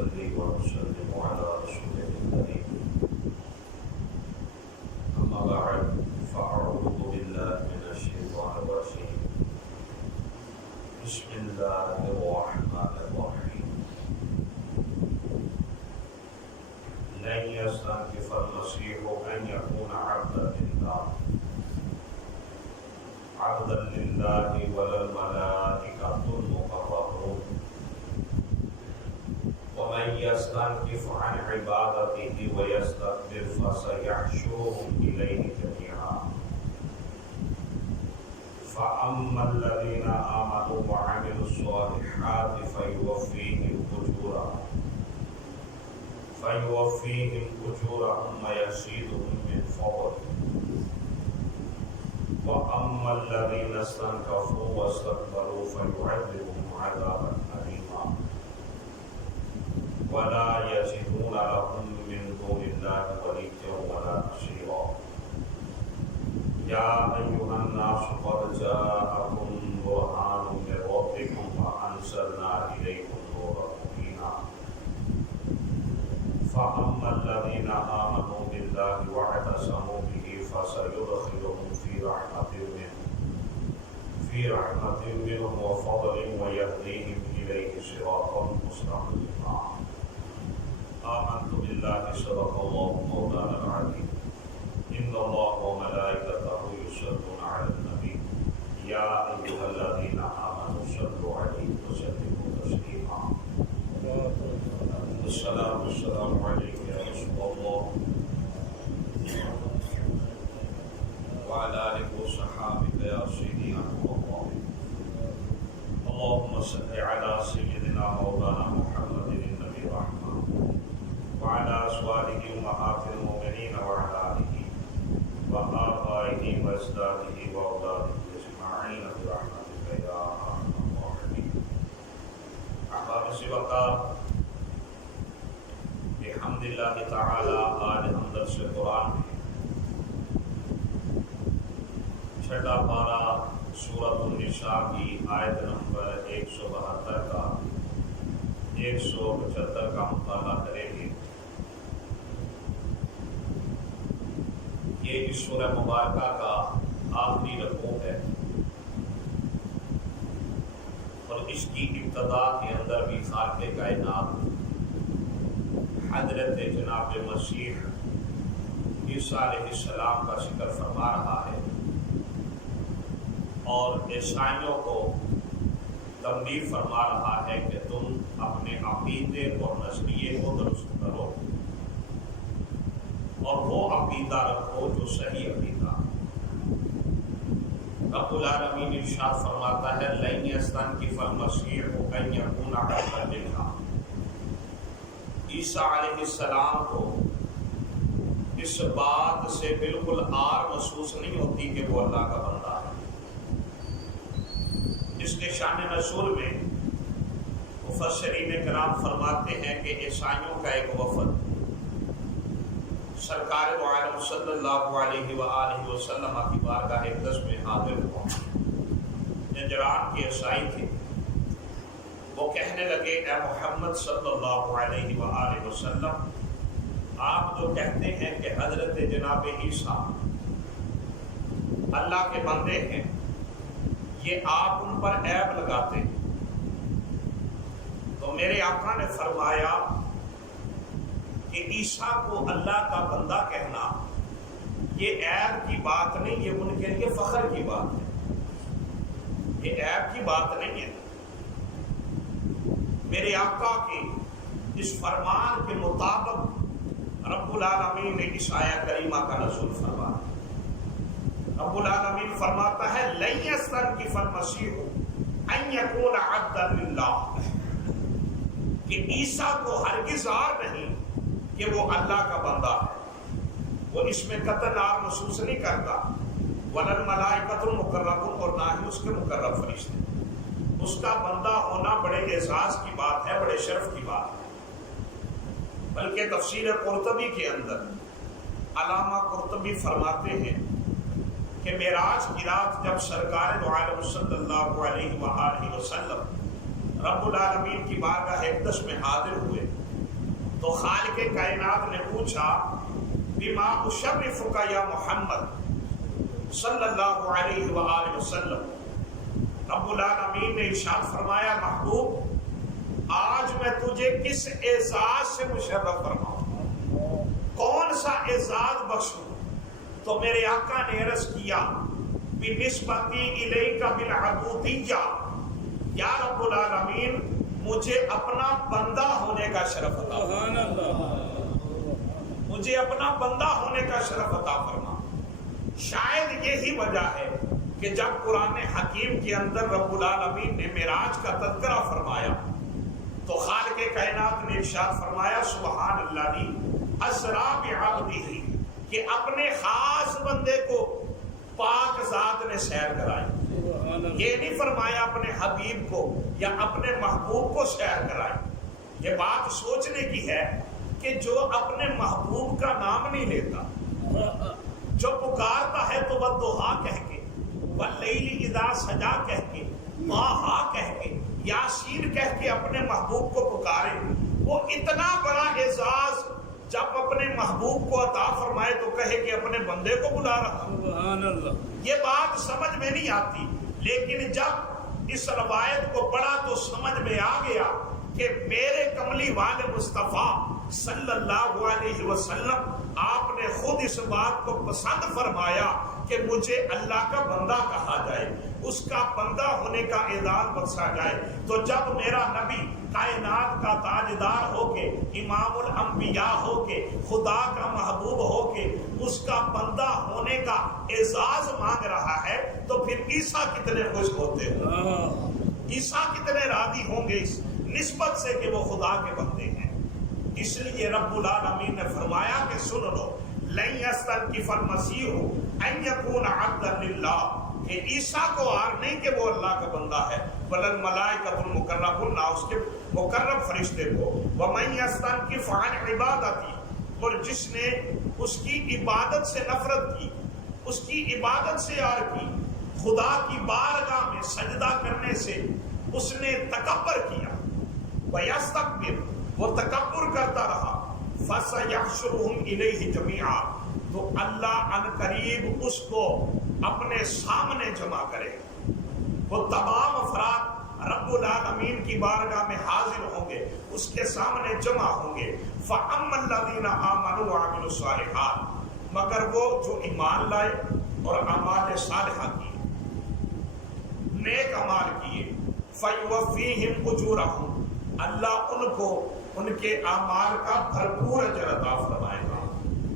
نصلي ونسلم على رسوله الكريم أما بعد فأعوذ بالله من الشيطان الرجيم بسم الله الرحمن الرحيم لن يستنكف المسيح أن يكون عبدا لله ولا الملائكة المقربون ومن يستنكف عن عبادته ويستكبر فسيحشرهم إليه جميعا فأما الذين آمنوا وعملوا الصالحات فيوفيهم أجورهم ويزيدهم من فضله وأما الذين استنكفوا واستكبروا فيعذبهم عذابا أليما ولا يجدون لهم من دون الله وليا ولا نصيرا يا أيها الناس قد جاءكم برهان من ربكم وأنزلنا إليكم نورا مبينا فأما الذين آمنوا بالله واعتصموا به فسيدخلهم في رحمة منه وفضل ويهديهم إليه صراطا مستقيما آمنت بالله صدق الله مولانا العظيم إن الله وملائكته يصلون على النبي يا أيها الذين آمنوا صلوا عليه وسلموا تسليما السلام عليك يا رسول الله وعلى آلك وصحابك يا سيدي الله اللهم صل على سيدنا مولانا محمد النبي الرحمة وعلى أزواجه أمهات المؤمنين وعلى آله وآبائه وأجداده وأولاده أجمعين برحمتك يا أرحم الراحمين. أحباب سبق بحمد الله تعالى آج ہم درس قرآن میں چھٹا پارہ سورۃ النساء کی آیت نمبر 172 کا 175 کا مطالعہ کریں گے. یہ اس سورہ مبارکہ کا آخری رکوع ہے اور اس کی ابتدا کے اندر بھی خالق کائنات حضرت جناب مسیح عیسیٰ علیہ السلام کا ذکر فرما رہا ہے اور عیسائیوں کو تنبیہ فرما رہا ہے کہ تم اپنے عقیدے اور نظریے کو درست کرو اور وہ عقیدہ رکھو جو صحیح عقیدہ. رب العالمین ارشاد فرماتا ہے لن یستنکف المسیح ان یکون عبدا للہ. عیسیٰ علیہ السلام کو اس بات سے بالکل آر محسوس نہیں ہوتی کہ وہ اللہ کا بندہ ہے. اس کے شان نزول میں مفسرین کرام فرماتے ہیں کہ عیسائیوں کا ایک وفد سرکار دو عالم صلی اللہ علیہ وآلہ وسلم کی بارگاہ اقدس میں حاضر ہوا. نجران کے عیسائی تھے. وہ کہنے لگے اے محمد صلی اللہ علیہ وآلہ وسلم آپ جو کہتے ہیں کہ حضرت جناب عیسیٰ اللہ کے بندے ہیں یہ آپ ان پر عیب لگاتے ہیں. تو میرے آقا نے فرمایا کہ عیسیٰ کو اللہ کا بندہ کہنا یہ عیب کی بات نہیں, یہ ان کے لیے فخر کی بات ہے, یہ عیب کی بات نہیں ہے. میرے آقا کے اس فرمان کے مطابق رب العالمین نے اس آیہ کریمہ کا نزول فرمایا. رب العالمین فرماتا ہے لن یستنکف المسیح ان یکون عبدا للہ, کہ عیسیٰ کو ہرگز آر نہیں کہ وہ اللہ کا بندہ ہے. وہ اس میں قطعاً آر محسوس نہیں کرتا. ولا الملائکۃ المقربون, اور نہ ہی اس کے مقرب فرشتے. اس کا بندہ ہونا بڑے اعزاز کی بات ہے, بڑے شرف کی بات ہے. بلکہ تفسیر قرطبی کے اندر علامہ قرطبی فرماتے ہیں کہ معراج کی رات جب سرکار دو عالم صلی اللہ علیہ وآلہ وسلم رب العالمین کی بارگاہ اقدس میں حاضر ہوئے تو خالق کائنات نے پوچھا بما اشرفک یا محمد صلی اللہ علیہ وآلہ وسلم، رب العالمین نے ارشاد فرمایا محبوب آج میں تجھے کس اعزاز سے مشرف فرماؤں، کون سا اعزاز بخشوں؟ تو میرے آقا نے عرض کیا بنسبتی الیک بالعبودیہ، یا رب العالمین مجھے اپنا بندہ ہونے کا شرف عطا فرما، مجھے اپنا بندہ ہونے کا شرف عطا فرما۔ شاید یہی وجہ ہے کہ جب قرآن حکیم کے اندر رب العالمین نے معراج کا تذکرہ فرمایا تو خالق کائنات نے ارشاد فرمایا سبحان اللہ اسری بعبدہ، کہ اپنے خاص بندے کو پاک ذات نے سیر کرائی۔ یہ نہیں فرمایا اپنے حبیب کو یا اپنے محبوب کو سیر کرائی۔ یہ بات سوچنے کی ہے کہ جو اپنے محبوب کا نام نہیں لیتا، جو پکارتا ہے تو والضحیٰ کہہ کے، واللیل اذا سجا کہہ کے، طٰہٰ کہہ کے، یاسین کہہ کے اپنے محبوب کو پکارے، وہ اتنا بڑا اعزاز جب اپنے محبوب کو عطا فرمائے تو کہے کہ اپنے بندے کو بلا رہا ہوں۔ یہ بات سمجھ میں نہیں آتی، لیکن جب اس روایت کو پڑھا تو سمجھ میں آ گیا کہ میرے کملی والے مصطفیٰ صلی اللہ علیہ وسلم آپ نے خود اس بات کو پسند فرمایا کہ مجھے اللہ کا بندہ کہا جائے، اس کا بندہ ہونے کا اعزاز بخشا جائے۔ تو جب میرا نبی کائنات کا تاجدار ہو کے، امام الانبیاء ہو کے، خدا کا محبوب ہو کے اس کا بندہ ہونے کا اعزاز مانگ رہا ہے تو پھر عیسیٰ کتنے خوش ہوتے ہیں، عیسیٰ کتنے راضی ہوں گے اس نسبت سے کہ وہ خدا کے بندے ہیں۔ اس لیے رب العالمین نے فرمایا کہ سن لو لن یستنکف المسیح ان یکون عبدا للہ، کہ عیسیٰ کو آر نہیں کہ وہ اللہ کا بندہ ہے، بل الملائکۃ المقربون، نہ اس کے مقرب فرشتے کو، ومن یستنکف عن عبادتی، اور جس نے اس کی عبادت سے نفرت کی، اس کی عبادت سے آر کی، خدا کی بارگاہ میں سجدہ کرنے سے اس نے تکبر کیا، ویستکبر، وہ تکبر کرتا رہا، فَسَيَحْشُرُهُمْ إِلَيْهِ جَمِيعًا، تو اللہ ان قریب اس کو اپنے سامنے جمع کرے۔ وہ تمام افراد رب العالمین کی بارگاہ میں حاضر ہوں گے، اس کے سامنے جمع ہوں گے۔ فَأَمَّا الَّذِينَ آمَنُوا وَعَمِلُوا الصَّالِحَاتِ، مگر وہ جو ایمان لائے اور اعمال صالحہ کیے، نیک اعمال کیے، فَيُوَفِّيهِمْ أُجُورَهُمْ، اللہ ان کو ان کے اعمال کا بھرپور اجر عطا فرمائے گا،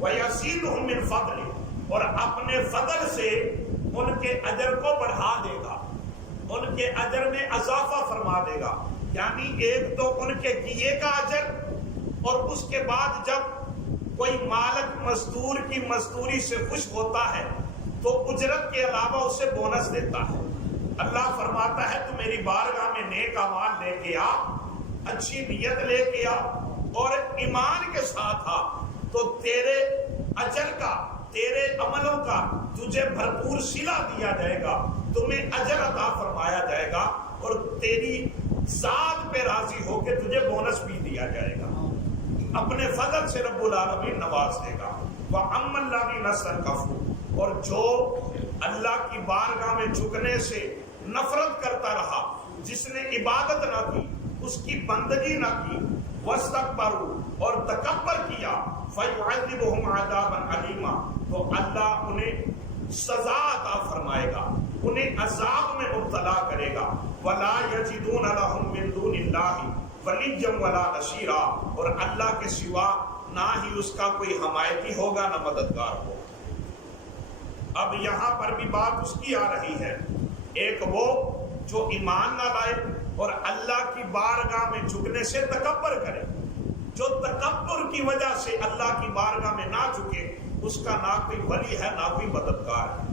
وَيَزِيدُهُم مِّن فَضْلِهِ، اور اپنے فضل سے ان کے اجر کو بڑھا دے گا، ان کے اجر میں اضافہ فرما دے گا۔ یعنی ایک تو ان کے کیے کا اجر، اور اس کے بعد جب کوئی مالک مزدور کی مزدوری سے خوش ہوتا ہے تو اجرت کے علاوہ اسے بونس دیتا ہے۔ اللہ فرماتا ہے تو میری بارگاہ میں نیک اعمال لے کے آ، اچھی نیت لے کے آ اور ایمان کے ساتھ آ، تو تیرے اجر کا، تیرے عملوں کا تجھے بھرپور صلہ دیا جائے گا، تمہیں اجر عطا فرمایا جائے گا، اور تیری ذات پہ راضی ہو کے تجھے بونس بھی دیا جائے گا، اپنے فضل سے رب العالمین نواز دے گا۔ وَأَمَّا الَّذِينَ اسْتَكْبَرُوا، اور جو اللہ کی بارگاہ میں جھکنے سے نفرت کرتا رہا، جس نے عبادت نہ کی، اس کی بندگی نہ کی، وَاسْتَكْبَرُوا، اور تکبر کیا، فَيُعَذِّبُهُمْ عَذَابًا أَلِيمًا، تو اللہ انہیں سزا عطا فرمائے گا، انہیں عذاب میں مبتلا کرے گا۔ وَلَا يَجِدُونَ لَهُم مِّن دُونِ اللَّهِ وَلِيًّا وَلَا نَصِيرًا، اور اللہ کے سوا نہ ہی اس کا کوئی حمایتی ہوگا نہ مددگار ہوگا۔ اب یہاں پر بھی بات اس کی آ رہی ہے، ایک وہ جو ایمان نہ لائے اور اللہ کی بارگاہ میں جھکنے سے تکبر کرے، جو تکبر کی وجہ سے اللہ کی بارگاہ میں نہ جھکے، اس کا نہ کوئی ولی ہے نہ کوئی مددگار ہے۔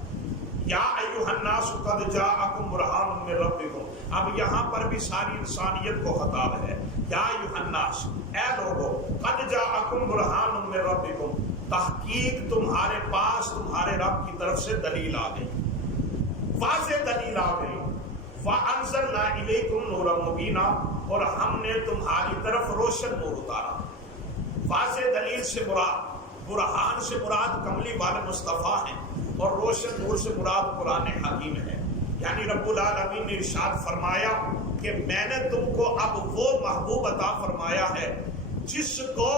یا ایھا الناس قد جاءکم برہان من ربکم، اب یہاں پر بھی ساری انسانیت کو خطاب ہے۔ یا ایھا الناس، اے لوگو، قد جاءکم برہان من ربکم، تحقیق تمہارے پاس تمہارے رب کی طرف سے دلیل آ گئی، واضح دلیل آ گئی۔ وَأَنزَلْنَا إِلَيْكُمْ نُورًا مُبِينًا، اور ہم نے تمہاری طرف روشن نور اتارا۔ واضح دلیل سے مراد، برہان سے مراد کملی والے مصطفیٰ ہیں، اور روشن نور سے مراد قرآن حکیم ہے۔ یعنی رب العالمین نے ارشاد فرمایا کہ میں نے تم کو اب وہ محبوب عطا فرمایا ہے جس کو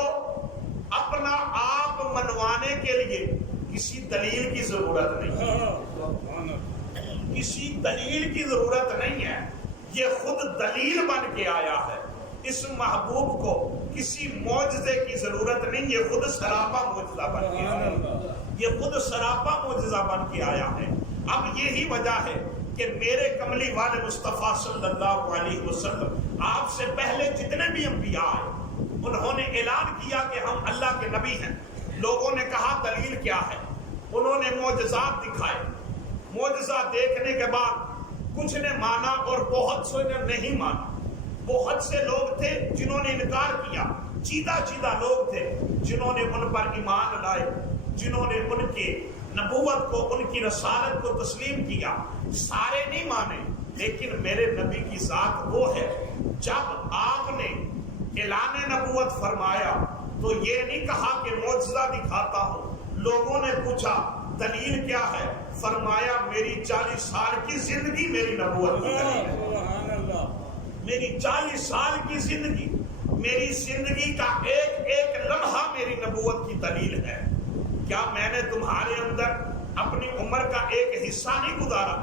اپنا آپ منوانے کے لیے کسی دلیل کی ضرورت نہیں ہے، کسی دلیل کی ضرورت نہیں ہے، یہ خود دلیل بن کے آیا ہے۔ اس محبوب کو کسی معجزے کی ضرورت نہیں، یہ خود سراپا معجزہ بن کے آیا ہے، یہ خود سراپا معجزہ بن کے آیا ہے۔ اب یہی وجہ ہے کہ میرے کملی والے مصطفیٰ صلی اللہ علیہ وسلم آپ سے پہلے جتنے بھی انبیاء آئے انہوں نے اعلان کیا کہ ہم اللہ کے نبی ہیں۔ لوگوں نے کہا دلیل کیا ہے، انہوں نے معجزات دکھائے، معجزہ دیکھنے کے بعد کچھ نے مانا اور بہت سے نے نہیں مانا۔ بہت سے لوگ تھے جنہوں نے انکار کیا، چیدہ لوگ تھے جنہوں نے ان پر ایمان لائے، جنہوں نے ان کے نبوت کو، ان کی رسالت کو تسلیم کیا۔ سارے نہیں مانے، لیکن میرے نبی کی ذات وہ ہے، جب آپ نے اعلان نبوت فرمایا تو یہ نہیں کہا کہ معجزہ دکھاتا ہوں۔ لوگوں نے پوچھا دلیل کیا ہے، فرمایا میری 40 سال کی زندگی میری نبوت کی دلیل ہے۔ میری 40 سال کی زندگی، میری زندگی کا ایک ایک لمحہ میری نبوت کی دلیل ہے۔ کیا میں نے تمہارے اندر اپنی عمر کا ایک حصہ نہیں گزارا؟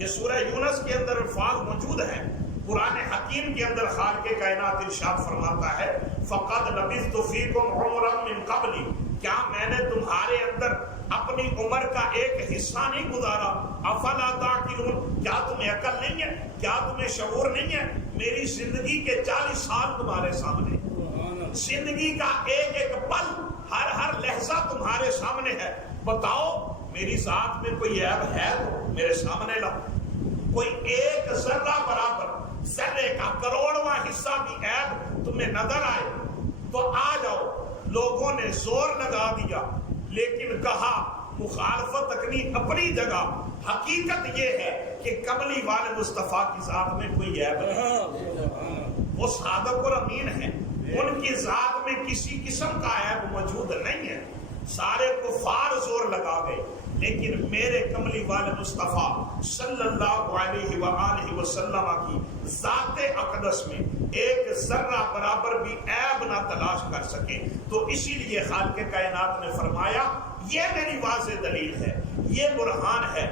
یہ سورہ یونس کے اندر الفاظ موجود ہیں، قرآن حکیم کے اندر خالق کائنات ارشاد فرماتا ہے فَقَدْ لَبِثْتُ فِيكُمْ عُمُرًا مِّن قَبْلِ، کیا میں نے تمہارے اندر اپنی عمر کا ایک حصہ نہیں گزارا؟ افلا تعقلون، کیا تمہیں عقل نہیں ہے، کیا تمہیں شعور نہیں ہے؟ میری زندگی کے 40 سال تمہارے سامنے، زندگی کا ایک ایک پل، ہر لحظہ تمہارے سامنے ہے۔ بتاؤ میری ذات میں کوئی عیب ہے تو میرے سامنے لاؤ۔ کوئی ایک ذرہ برابر، ذرے کا کروڑواں حصہ بھی عیب تمہیں نظر آئے تو آ جاؤ۔ لوگوں نے زور لگا دیا، لیکن کہا مخالفت اپنی جگہ، حقیقت یہ ہے کہ کملی والے مصطفیٰ کی ذات میں کوئی عیب نہیں، وہ صادق اور امین ہے، ان کی ذات میں کسی قسم کا عیب موجود نہیں ہے۔ سارے کفار زور لگا گئے، لیکن میرے کملی والے مصطفیٰ صلی اللہ علیہ وآلہ وسلم کی ذات اقدس میں ایک ذرہ برابر بھی عیب نہ تلاش کر سکے۔ تو اسی لیے خالق کائنات نے فرمایا یہ میری واضح دلیل ہے، یہ برہان ہے۔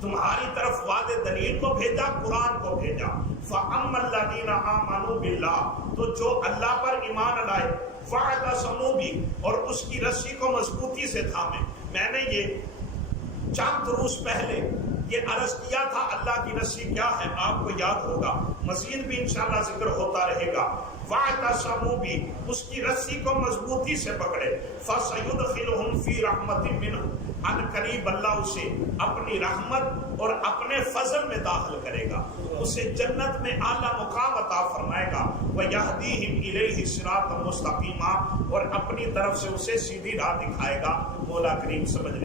تمہاری طرف واضح دلیل کو بھیجا، قرآن کو بھیجا۔ فَأَمَّا الَّذِينَ آمَنُوا بِاللَّهِ، تو جو اللہ پر ایمان لائے، وَاعْتَصَمُوا بِهِ، اور اس کی رسی کو مضبوطی سے تھامے۔ میں نے یہ چند دروس پہلے یہ عرض کیا تھا اللہ کی رسی کیا ہے، آپ کو یاد ہوگا، مزید بھی انشاءاللہ ذکر ہوتا رہے گا۔ وَاعْتَصَمُوا بِهِ، اس کی رسی کو مضبوطی سے پکڑے۔ فَسَيُدْخِلُهُمْ فِي رَحْمَةٍ مِّنْهُ، ان قریب اللہ اسے اپنی رحمت اور اپنے فضل میں داخل کرے گا، اسے جنت میں اعلیٰ مقام عطا فرمائے گا۔ وَيَهْدِيهِمْ إِلَيْهِ صِرَاطًا مُسْتَقِيمًا، اور اپنی طرف سے اسے سیدھی راہ دکھائے گا۔ مولا کریم سمجھ